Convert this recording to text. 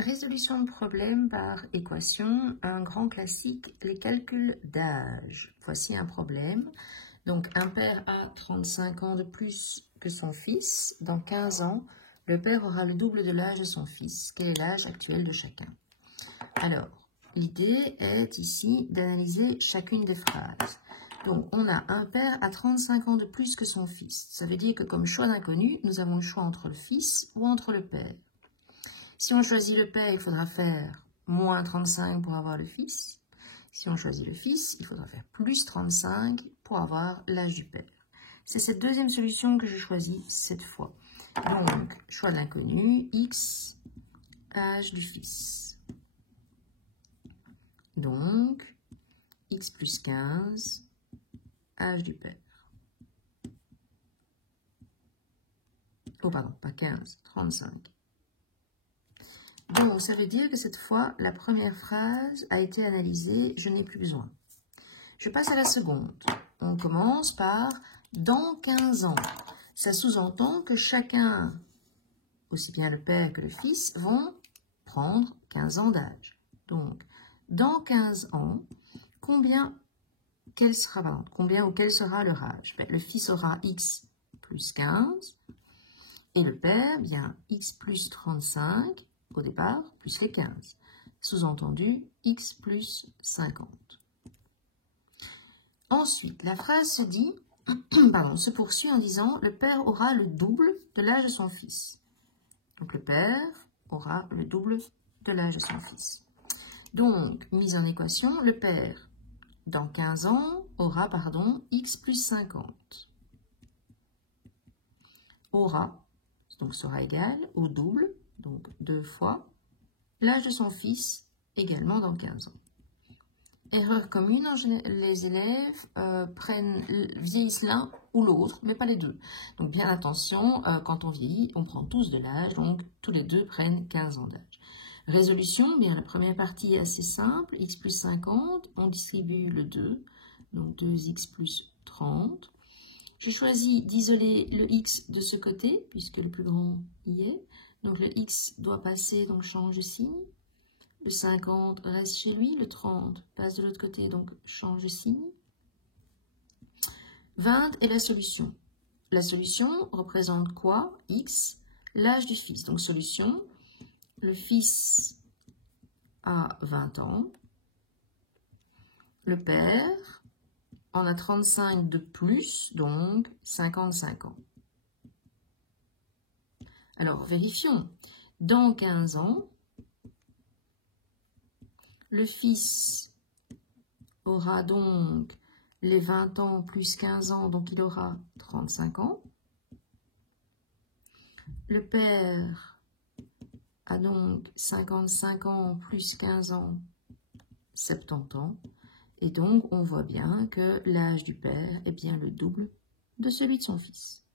Résolution de problème par équation, un grand classique, les calculs d'âge. Voici un problème. Donc, un père a 35 ans de plus que son fils. Dans 15 ans, le père aura le double de l'âge de son fils. Quel est l'âge actuel de chacun? Alors, l'idée est ici d'analyser chacune des phrases. Donc, on a un père à 35 ans de plus que son fils. Ça veut dire que comme choix d'inconnu, nous avons le choix entre le fils ou entre le père. Si on choisit le père, il faudra faire moins 35 pour avoir le fils. Si on choisit le fils, il faudra faire plus 35 pour avoir l'âge du père. C'est cette deuxième solution que je choisis cette fois. Donc, choix de l'inconnu, x, âge du fils. Donc, x plus 15, âge du père. Oh pardon, pas 15, 35. Donc, ça veut dire que cette fois, la première phrase a été analysée, je n'ai plus besoin. Je passe à la seconde. On commence par « dans 15 ans ». Ça sous-entend que chacun, aussi bien le père que le fils, vont prendre 15 ans d'âge. Donc, dans 15 ans, combien ou quel sera leur âge? Le fils aura x plus 15 et le père, bien, x plus 35 au départ, plus les 15. Sous-entendu, x plus 50. Ensuite, la phrase se dit, se poursuit en disant « Le père aura le double de l'âge de son fils ». Donc, le père aura le double de l'âge de son fils. Donc, mise en équation, le père, dans 15 ans, aura, x plus 50. Aura, donc sera égal au double, donc 2 fois, l'âge de son fils, également dans 15 ans. Erreur commune, les élèves vieillissent l'un ou l'autre, mais pas les deux. Donc bien attention, quand on vieillit, on prend tous de l'âge, donc tous les deux prennent 15 ans d'âge. Résolution, bien la première partie est assez simple, x plus 50, on distribue le 2, donc 2x plus 30. J'ai choisi d'isoler le x de ce côté, puisque le plus grand y est. Donc le x doit passer, donc change de signe. Le 50 reste chez lui, le 30 passe de l'autre côté, donc change de signe. 20 est la solution. La solution représente quoi? X, l'âge du fils. Donc solution, le fils a 20 ans. Le père en a 35 de plus, donc 55 ans. Alors, vérifions. Dans 15 ans, le fils aura donc les 20 ans plus 15 ans, donc il aura 35 ans. Le père a donc 55 ans plus 15 ans, 70 ans. Et donc, on voit bien que l'âge du père est bien le double de celui de son fils.